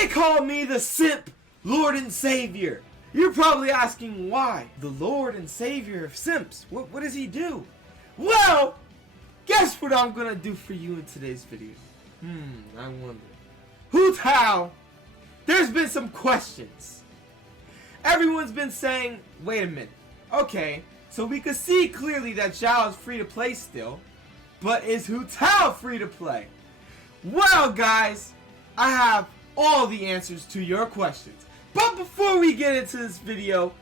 They call me the Simp Lord and Savior. You're probably asking why. The Lord and Savior of Simps. What does he do? Well, guess what I'm gonna do for you in today's video? I wonder. Hu Tao, there's been some questions. Everyone's been saying, wait a minute. Okay, so we can see clearly that Zhao is free to play still, but is Hu Tao free to play? Well, guys, I have all the answers to your questions. But before we get into this video,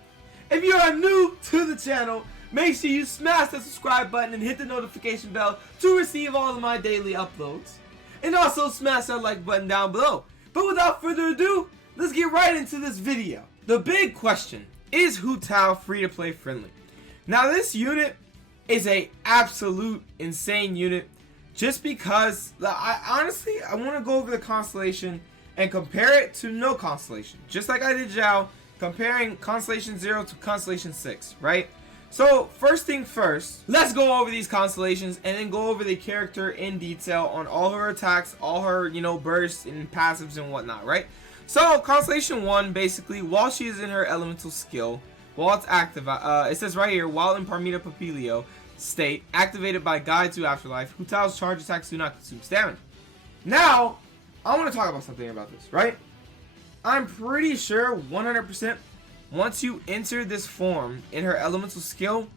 if you are new to the channel, make sure you smash the subscribe button and hit the notification bell to receive all of my daily uploads. And also smash that like button down below. But without further ado, let's get right into this video. The big question, is Hu Tao free to play friendly? Now this unit is a absolute insane unit just because I want to go over the Constellation and compare it to no Constellation. Just like I did Zhao, comparing Constellation 0 to Constellation 6, right? So first thing first, let's go over these constellations and then go over the character in detail on all her attacks, all her, bursts and passives and whatnot, right? So Constellation 1, basically, while she is in her elemental skill, while it's active, it says right here, while in Parmita Papilio state, activated by Guide to Afterlife, Hu Tao's charge attacks do not consume stamina. Now, I want to talk about something about this, right? I'm pretty sure 100% once you enter this form in her elemental skill,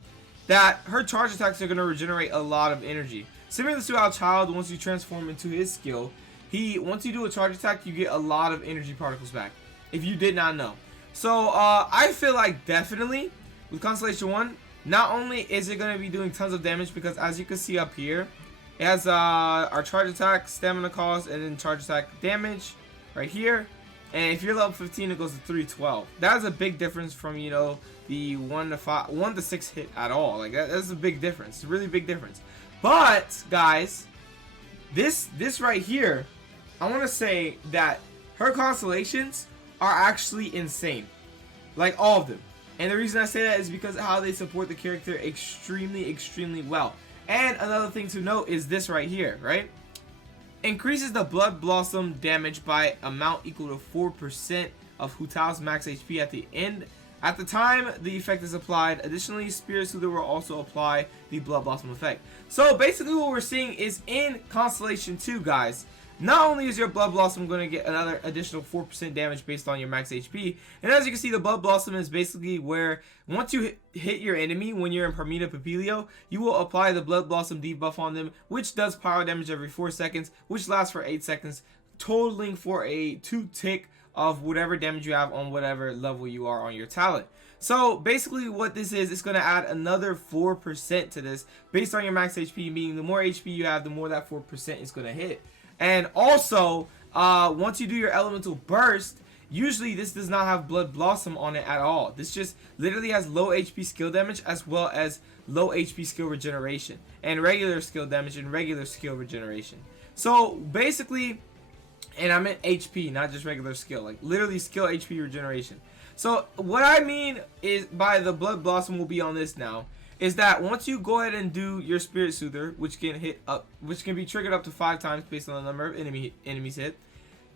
that her charge attacks are going to regenerate a lot of energy. Similar to our child, once you transform into his skill, once you do a charge attack, you get a lot of energy particles back, if you did not know. So I feel like definitely with Constellation 1, not only is it going to be doing tons of damage, because as you can see up here, it has our charge attack, stamina cost, and then charge attack damage right here. And if you're level 15, it goes to 312. That is a big difference from, the 1 to 6 hit at all. Like that's a big difference. It's a really big difference. But guys, this right here, I want to say that her constellations are actually insane. Like all of them. And the reason I say that is because of how they support the character extremely well. And another thing to note is this right here, right? Increases the Blood Blossom damage by amount equal to 4% of Hu Tao's max HP at the end. At the time the effect is applied. Additionally, Spirit Soother will also apply the Blood Blossom effect. So basically what we're seeing is in Constellation 2, guys, not only is your Blood Blossom going to get another additional 4% damage based on your max HP, and as you can see, the Blood Blossom is basically where once you hit your enemy when you're in Parmita Papilio, you will apply the Blood Blossom debuff on them, which does power damage every 4 seconds, which lasts for 8 seconds, totaling for a 2 tick of whatever damage you have on whatever level you are on your talent. So basically what this is, it's going to add another 4% to this based on your max HP, meaning the more HP you have, the more that 4% is going to hit. And also, once you do your elemental burst, usually this does not have Blood Blossom on it at all. This just literally has low HP skill damage as well as low HP skill regeneration and regular skill damage and regular skill regeneration. So basically, and I meant HP, not just regular skill, like literally skill HP regeneration. So what I mean is by the Blood Blossom will be on this now, is that once you go ahead and do your Spirit Soother, which can be triggered up to 5 times based on the number of enemies hit,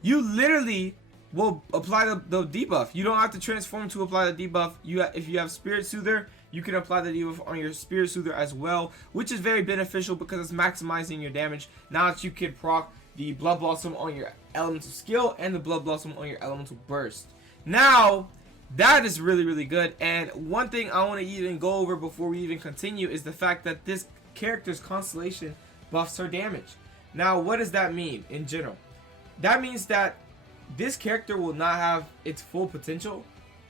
you literally will apply the debuff. You don't have to transform to apply the debuff. If you have Spirit Soother, you can apply the debuff on your Spirit Soother as well, which is very beneficial because it's maximizing your damage. Now that you can proc the Blood Blossom on your elemental skill and the Blood Blossom on your elemental burst. Now, that is really good. And one thing I want to even go over before we even continue is the fact that this character's constellation buffs her damage. Now, what does that mean in general? That means that this character will not have its full potential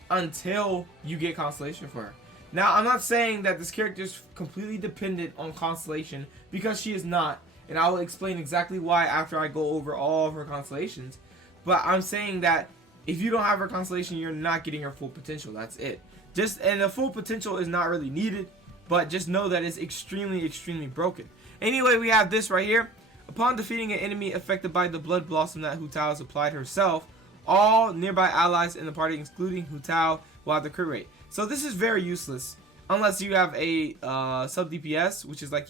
until you get constellation for her. Now, I'm not saying that this character is completely dependent on constellation, because she is not, and I will explain exactly why after I go over all of her constellations. But I'm saying that if you don't have her constellation, you're not getting her full potential. That's it. And the full potential is not really needed, but just know that it's extremely broken. Anyway, we have this right here. Upon defeating an enemy affected by the Blood Blossom that Hu Tao has applied herself, all nearby allies in the party, excluding Hu Tao, will have the crit rate. So this is very useless unless you have a sub DPS, which is like,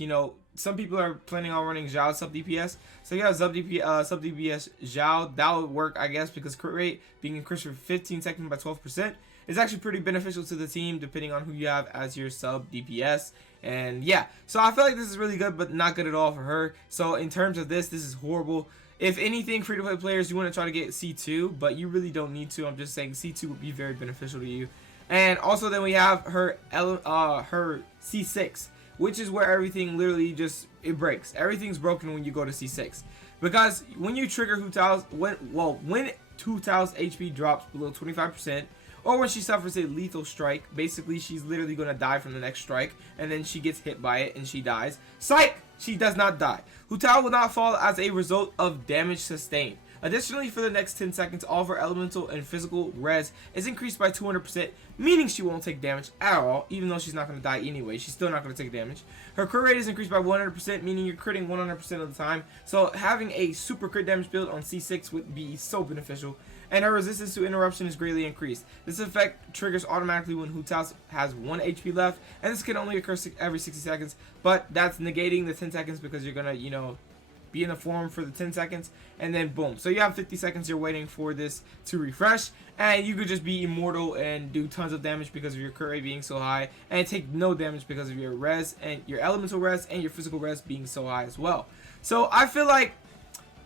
some people are planning on running Zhao sub DPS. So you have sub DPS Zhao. That would work, I guess, because crit rate being increased for 15 seconds by 12% is actually pretty beneficial to the team, depending on who you have as your sub DPS. And yeah, so I feel like this is really good, but not good at all for her. So in terms of this is horrible. If anything, free-to-play players, you want to try to get C2, but you really don't need to. I'm just saying C2 would be very beneficial to you. And also then we have her C6, which is where everything literally just, it breaks. Everything's broken when you go to C6. Because when you trigger Hu Tao's, when Hu Tao's HP drops below 25%, or when she suffers a lethal strike, basically she's literally going to die from the next strike, and then she gets hit by it and she dies. Psych! She does not die. Hu Tao will not fall as a result of damage sustained. Additionally, for the next 10 seconds, all of her elemental and physical res is increased by 200%, meaning she won't take damage at all, even though she's not going to die anyway. She's still not going to take damage. Her crit rate is increased by 100%, meaning you're critting 100% of the time. So having a super crit damage build on C6 would be so beneficial. And her resistance to interruption is greatly increased. This effect triggers automatically when Hu Tao has 1 HP left, and this can only occur every 60 seconds, but that's negating the 10 seconds because you're going to, you know, be in the form for the 10 seconds, and then boom. So you have 50 seconds you're waiting for this to refresh, and you could just be immortal and do tons of damage because of your crit rate being so high, and take no damage because of your res and your elemental res and your physical res being so high as well. So I feel like,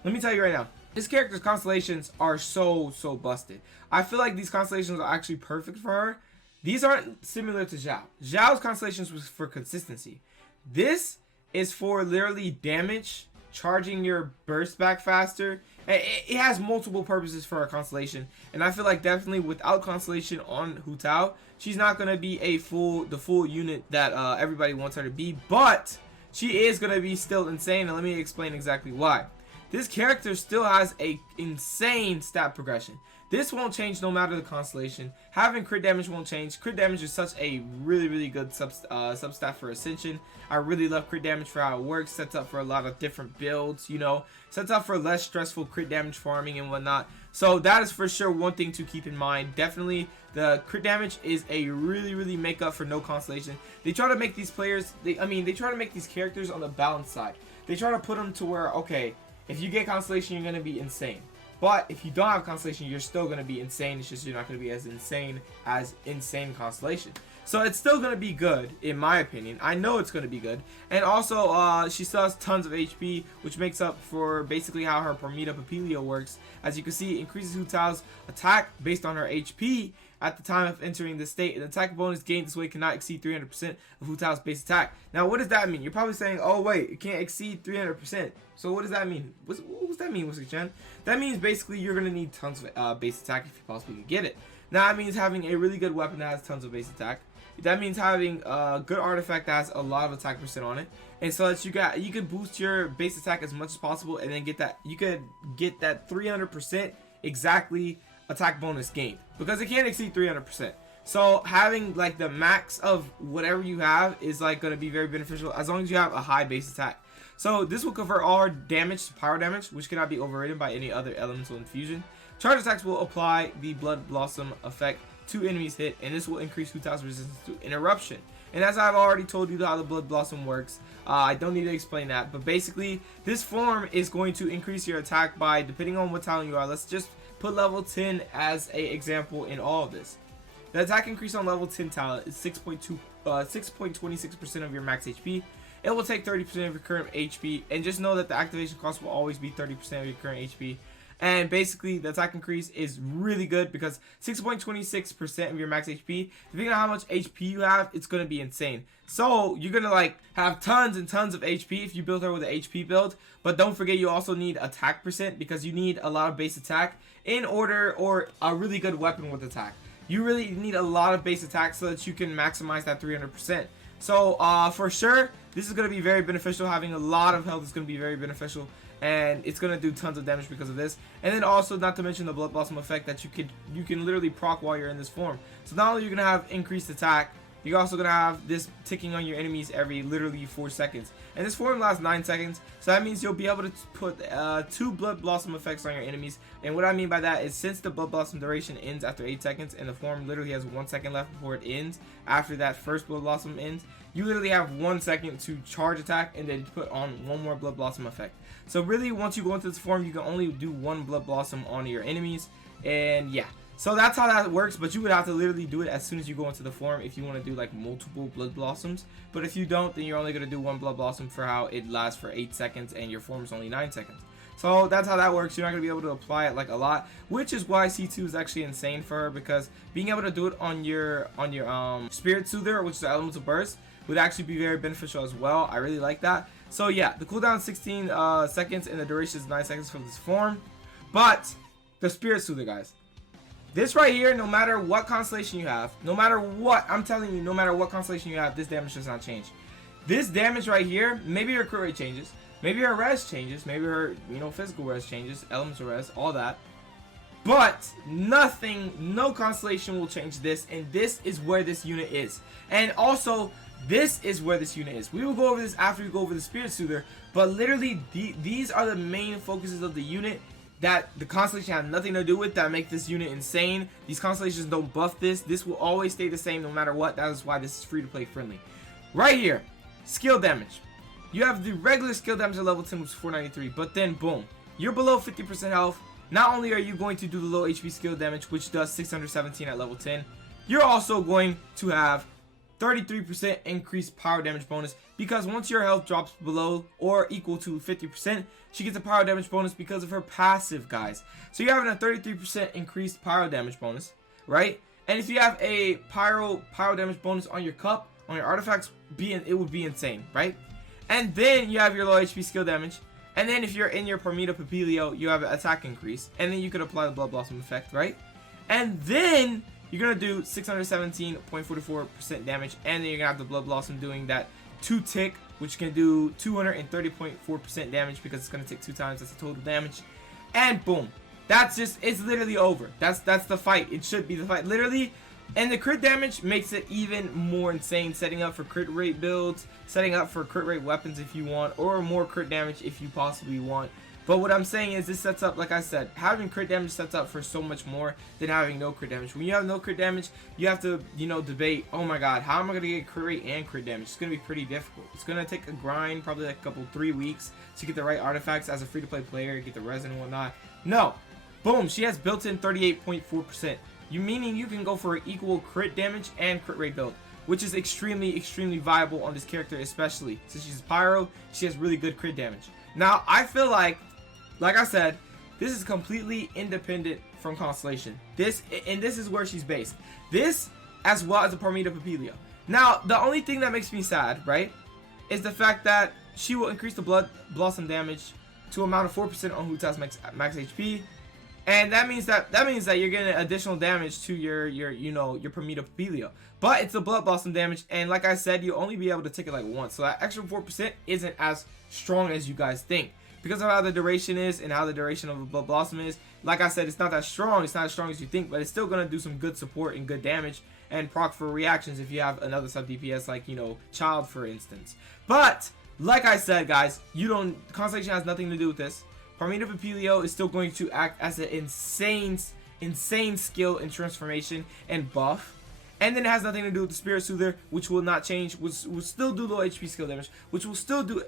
let me tell you right now, this character's constellations are so busted. I feel like these constellations are actually perfect for her. These aren't similar to Zhao. Zhao's constellations was for consistency. This is for literally damage, charging your burst back faster. It has multiple purposes for her constellation, and I feel like definitely without constellation on Hu Tao, she's not gonna be the full unit that everybody wants her to be. But she is gonna be still insane, and let me explain exactly why. This character still has a insane stat progression. This won't change no matter the constellation. Having crit damage won't change. Crit damage is such a really good sub-stat for Ascension. I really love crit damage for how it works. Sets up for a lot of different builds, you know. Sets up for less stressful crit damage farming and whatnot. So that is for sure one thing to keep in mind. Definitely the crit damage is a really make up for no constellation. They try to make these players, they try to make these characters on the balance side. They try to put them to where, okay, if you get constellation, you're going to be insane. But if you don't have constellation, you're still going to be insane. It's just you're not going to be as insane as insane constellation. So it's still going to be good, in my opinion. I know it's going to be good. And also, she still has tons of HP, which makes up for basically how her Parmita Papilio works. As you can see, it increases Hu Tao's attack based on her HP at the time of entering the state. An attack bonus gained this way cannot exceed 300% of Hu Tao's base attack. Now, what does that mean? You're probably saying, oh wait, it can't exceed 300%. So what does that mean? What does that mean, Whisky-chan? That means basically you're going to need tons of base attack if you possibly can get it. Now, that means having a really good weapon that has tons of base attack. That means having a good artifact that has a lot of attack percent on it. And so that you can boost your base attack as much as possible, and then you could get that 300% exactly attack bonus gained, because it can't exceed 300%. So having like the max of whatever you have is like going to be very beneficial as long as you have a high base attack. So this will convert all our damage to pyro damage, which cannot be overridden by any other elemental infusion. Charge attacks will apply the Blood Blossom effect to enemies hit, and this will increase Hu Tao's resistance to interruption. And as I've already told you how the Blood Blossom works, I don't need to explain that, but basically this form is going to increase your attack by, depending on what talent you are, let's just put level 10 as a example in all of this. The attack increase on level 10 talent is 6.26% of your max HP. It will take 30% of your current HP, and just know that the activation cost will always be 30% of your current HP. And basically, the attack increase is really good because 6.26% of your max HP, depending on how much HP you have, it's going to be insane. So, you're going to like have tons and tons of HP if you build her with an HP build. But don't forget, you also need attack percent because you need a lot of base attack in order, or a really good weapon with attack. You really need a lot of base attack so that you can maximize that 300%. So, for sure, this is going to be very beneficial. Having a lot of health is going to be very beneficial. And it's going to do tons of damage because of this. And then also, not to mention the Blood Blossom effect that you can literally proc while you're in this form. So not only are you going to have increased attack, You're also gonna have this ticking on your enemies every literally 4 seconds, and this form lasts 9 seconds, so that means you'll be able to put 2 Blood Blossom effects on your enemies. And what I mean by that is, since the Blood Blossom duration ends after 8 seconds and the form literally has 1 second left before it ends, after that first Blood Blossom ends, you literally have 1 second to charge attack and then put on 1 more Blood Blossom effect. So really, once you go into this form, you can only do 1 Blood Blossom on your enemies. And yeah, so that's how that works, but you would have to literally do it as soon as you go into the form if you want to do like multiple Blood Blossoms. But if you don't, then you're only going to do 1 Blood Blossom for how it lasts for 8 seconds and your form is only 9 seconds. So that's how that works. You're not going to be able to apply it like a lot, which is why C2 is actually insane for her, because being able to do it on your Spirit Soother, which is the Elemental Burst, would actually be very beneficial as well. I really like that. So yeah, the cooldown is 16 seconds and the duration is 9 seconds for this form. But the Spirit Soother, guys, this right here, no matter what constellation you have, no matter what, I'm telling you, no matter what constellation you have, this damage does not change. This damage right here, maybe your crit rate changes, maybe her res changes, maybe her, you know, physical res changes, elemental res, all that. But nothing, no constellation will change this, and this is where this unit is. And also, this is where this unit is. We will go over this after we go over the Spirit Soother, but literally these are the main focuses of the unit that the constellation has nothing to do with, that make this unit insane. These constellations don't buff this. This will always stay the same no matter what. That is why this is free to play friendly. Right here, skill damage. You have the regular skill damage at level 10, which is 493, but then boom, you're below 50% health. Not only are you going to do the low HP skill damage, which does 617 at level 10, you're also going to have 33% increased power damage bonus, because once your health drops below or equal to 50%, she gets a power damage bonus because of her passive, guys. So you're having a 33% increased power damage bonus, right? And if you have a power damage bonus on your cup, on your artifacts, it would be insane, right? And then you have your low HP skill damage. And then if you're in your Parmita Papilio, you have an attack increase. And then you could apply the Blood Blossom effect, right? And then you're going to do 617.44% damage. And then you're going to have the Blood Blossom doing that 2 tick, which can do 230.4% damage, because it's going to tick 2 times. That's the total damage. And boom. That's just, it's literally over. That's the fight. It should be the fight. Literally. And the crit damage makes it even more insane, setting up for crit rate builds, setting up for crit rate weapons if you want, or more crit damage if you possibly want. But what I'm saying is, this sets up, like I said, having crit damage sets up for so much more than having no crit damage. When you have no crit damage, you have to, you know, debate, oh my god, how am I going to get crit rate and crit damage? It's going to be pretty difficult. It's going to take a grind, probably like a couple, 3 weeks to get the right artifacts as a free-to-play player, get the resin and whatnot. No. Boom, she has built-in 38.4%. Meaning you can go for an equal crit damage and crit rate build, which is extremely viable on this character, especially since she's Pyro. She has really good crit damage. Now, I feel like I said, this is completely independent from Constellation. This is where she's based. This, as well as the Parmita Papilio. Now, the only thing that makes me sad, right, is the fact that she will increase the Blood Blossom damage to amount of 4% on Hu Tao's max HP. And that means that you're getting additional damage to your Parmita Papilio. But it's a Blood Blossom damage, and like I said, you'll only be able to take it like once. So that extra 4% isn't as strong as you guys think. Because of how the duration is and how the duration of a Blood Blossom is, like I said, it's not that strong. It's not as strong as you think, but it's still going to do some good support and good damage and proc for reactions if you have another sub DPS like, you know, Child, for instance. But like I said, guys, Constellation has nothing to do with this. Parmita Papilio is still going to act as an insane skill in transformation and buff. And then it has nothing to do with the Spirit Soother, which will not change, will still do low HP skill damage, which will still do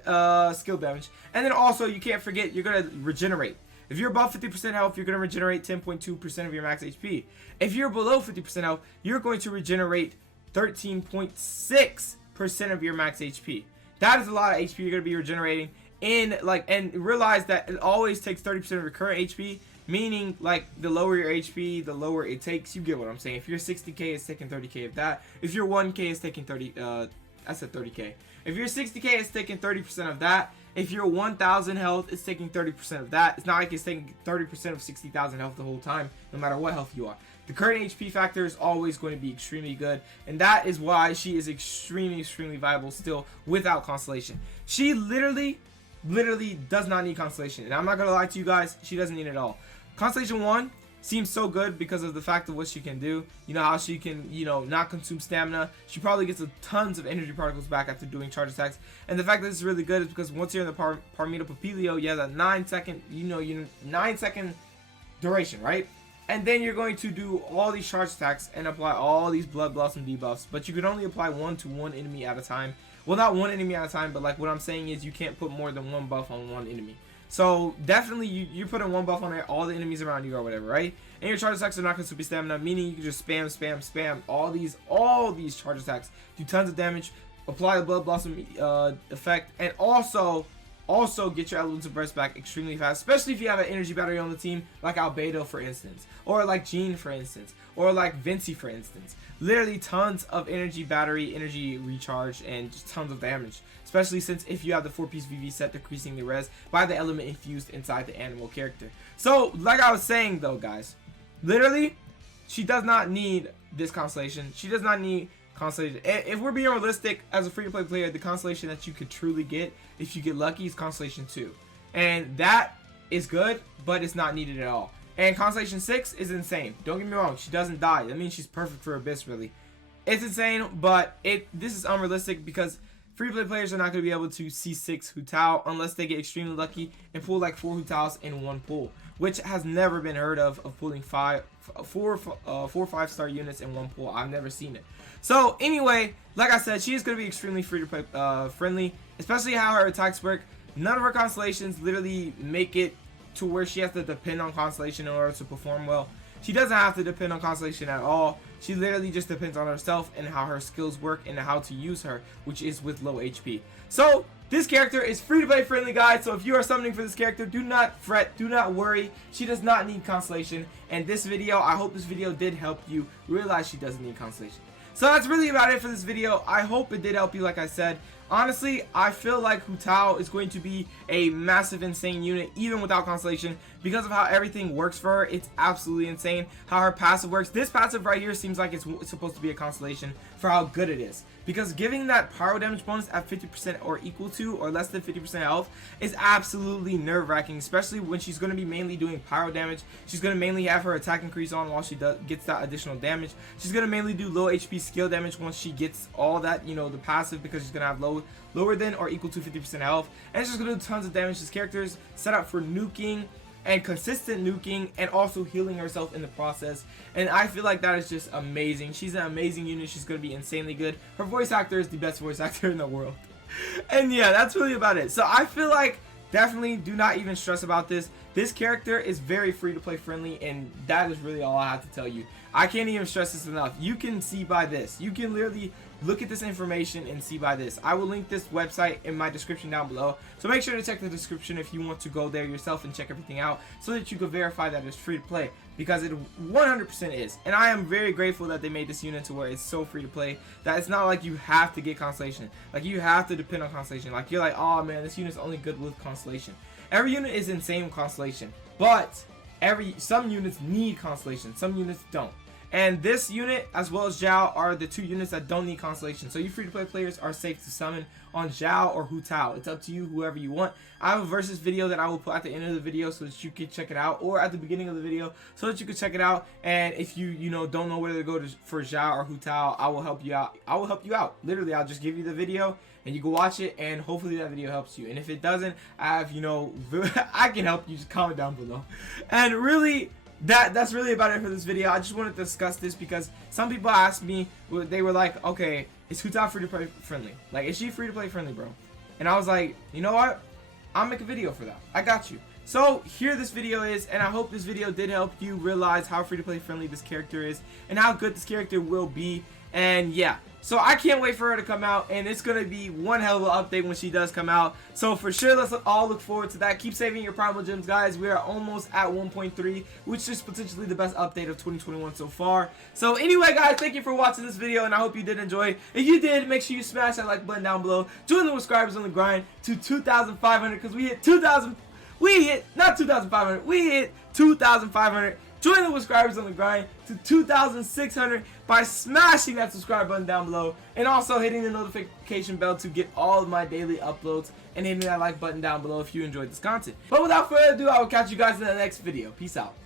skill damage. And then also, you can't forget, you're going to regenerate. If you're above 50% health, you're going to regenerate 10.2% of your max HP. If you're below 50% health, you're going to regenerate 13.6% of your max HP. That is a lot of HP you're going to be regenerating. And realize that it always takes 30% of your current HP, meaning like the lower your HP, the lower it takes. You get what I'm saying. If you're 60k, it's taking 30k of that. If you're 1k, it's taking 30k. If you're 60k, it's taking 30% of that. If you're 1000 health, it's taking 30% of that. It's not like it's taking 30% of 60,000 health the whole time, no matter what health you are. The current HP factor is always going to be extremely good, and that is why she is extremely viable still without Constellation. She literally does not need Constellation, and I'm not gonna lie to you guys, she doesn't need it at all. Constellation 1, seems so good because of the fact of what she can do. You know how she can, you know, not consume stamina. She probably gets tons of energy particles back after doing charge attacks. And the fact that this is really good is because once you're in the Parmito Papilio, you have that 9-second, 9-second duration, right? And then you're going to do all these charge attacks and apply all these Blood Blossom debuffs. But you can only apply one to one enemy at a time. Well, not one enemy at a time, but like what I'm saying is you can't put more than one buff on one enemy. So definitely you're putting one buff on all the enemies around you or whatever, right? And your charge attacks are not going to be stamina, meaning you can just spam all these charge attacks, do tons of damage, apply the Blood Blossom effect, and also get your elements of burst back extremely fast, especially if you have an energy battery on the team like Albedo for instance, or like Jean for instance, or like Vinci for instance. Literally tons of energy battery, energy recharge, and just tons of damage, especially since if you have the 4-piece VV set decreasing the res by the element infused inside the animal character. So like I was saying though, guys, literally she does not need this constellation. She does not need Constellation. If we're being realistic, as a free-to-play player, the constellation that you could truly get, if you get lucky, is Constellation 2. And that is good, but it's not needed at all. And Constellation 6 is insane. Don't get me wrong, she doesn't die. That means she's perfect for Abyss, really. It's insane, but this is unrealistic because free-to-play players are not going to be able to see 6 Hu Tao unless they get extremely lucky and pull like 4 Hu Taos in one pull, which has never been heard of pulling 4 5-star units in one pull. I've never seen it. So anyway, like I said, she is going to be extremely free-to-play friendly, especially how her attacks work. None of her constellations literally make it to where she has to depend on constellation in order to perform well. She doesn't have to depend on constellation at all. She literally just depends on herself and how her skills work and how to use her, which is with low HP. So this character is free to play friendly, guys. So if you are summoning for this character, do not fret, do not worry. She does not need constellation. And this video, I hope this video did help you realize she doesn't need constellation. So that's really about it for this video. I hope it did help you, like I said. Honestly, I feel like Hu Tao is going to be a massive, insane unit, even without Constellation, because of how everything works for her. It's absolutely insane how her passive works. This passive right here seems like it's supposed to be a Constellation for how good it is, because giving that pyro damage bonus at 50% or equal to or less than 50% health is absolutely nerve-wracking, especially when she's going to be mainly doing pyro damage. She's going to mainly have her attack increase on while she gets that additional damage. She's going to mainly do low HP skill damage once she gets all that, you know, the passive, because she's going to have lower than or equal to 50% health, and she's going to do tons of damage. This character is set up for nuking and consistent nuking and also healing herself in the process, and I feel like that is just amazing. She's an amazing unit. She's going to be insanely good. Her voice actor is the best voice actor in the world. And yeah, that's really about it. So I feel like definitely do not even stress about this. This character is very free to play friendly, and that is really all I have to tell you. I can't even stress this enough. You can see by this. You can literally look at this information and see by this. I will link this website in my description down below. So make sure to check the description if you want to go there yourself and check everything out so that you can verify that it's free to play, because it 100% is. And I am very grateful that they made this unit to where it's so free to play that it's not like you have to get Constellation. Like you have to depend on Constellation. Like you're like, oh man, this unit's only good with Constellation. Every unit is insane with Constellation, but some units need Constellation, some units don't. And this unit as well as Zhao are the two units that don't need Constellation. So you free-to-play players are safe to summon on Zhao or Hu Tao. It's up to you, whoever you want. I have a versus video that I will put at the end of the video so that you can check it out, or at the beginning of the video so that you can check it out. And if you don't know whether to go for Zhao or Hu Tao, I will help you out. I will help you out. Literally, I'll just give you the video and you can watch it, and hopefully that video helps you. And if it doesn't, I have, I can help you. Just comment down below. And really, that's really about it for this video. I just wanted to discuss this because some people asked me, they were like, okay, is Hu Tao free to play friendly? Like, is she free to play friendly, bro? And I was like, you know what? I'll make a video for that. I got you. So here this video is, and I hope this video did help you realize how free to play friendly this character is and how good this character will be. And yeah, so I can't wait for her to come out, and it's going to be one hell of an update when she does come out. So for sure, let's all look forward to that. Keep saving your primal gems, guys. We are almost at 1.3, which is potentially the best update of 2021 so far. So anyway, guys, thank you for watching this video, and I hope you did enjoy. If you did, make sure you smash that like button down below. Join the subscribers on the grind to 2,500, because we hit 2,000. We hit, not 2,500, we hit 2,500. Join the subscribers on the grind to 2,600 by smashing that subscribe button down below, and also hitting the notification bell to get all of my daily uploads, and hitting that like button down below if you enjoyed this content. But without further ado, I will catch you guys in the next video. Peace out.